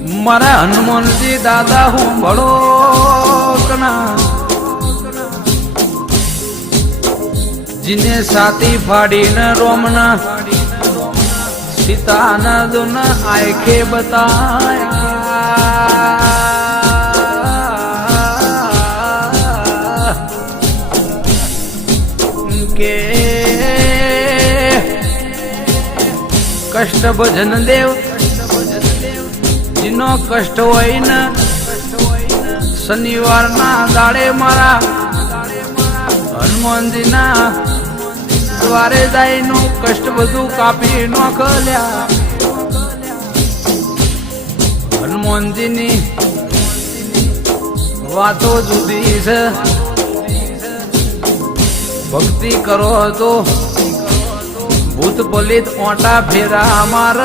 મારા હનુમાનજી દાદા હું ભળો કના જીને સાતી ફાડીને રોમના સીતાના દુન આંખે બતાયા કે કષ્ટ ભજન દેવ જીનો કષ્ટ હોય ને શનિવારના દાડે મારા હનુમાનજીના દ્વારે દાઈનું કષ્ટ બધું કાપી નોખલ્યા હનુમાનજીની વાતો જુદી છે ભક્તિ કરો તો ભૂત પલિત ઓટા ફેરા અમાર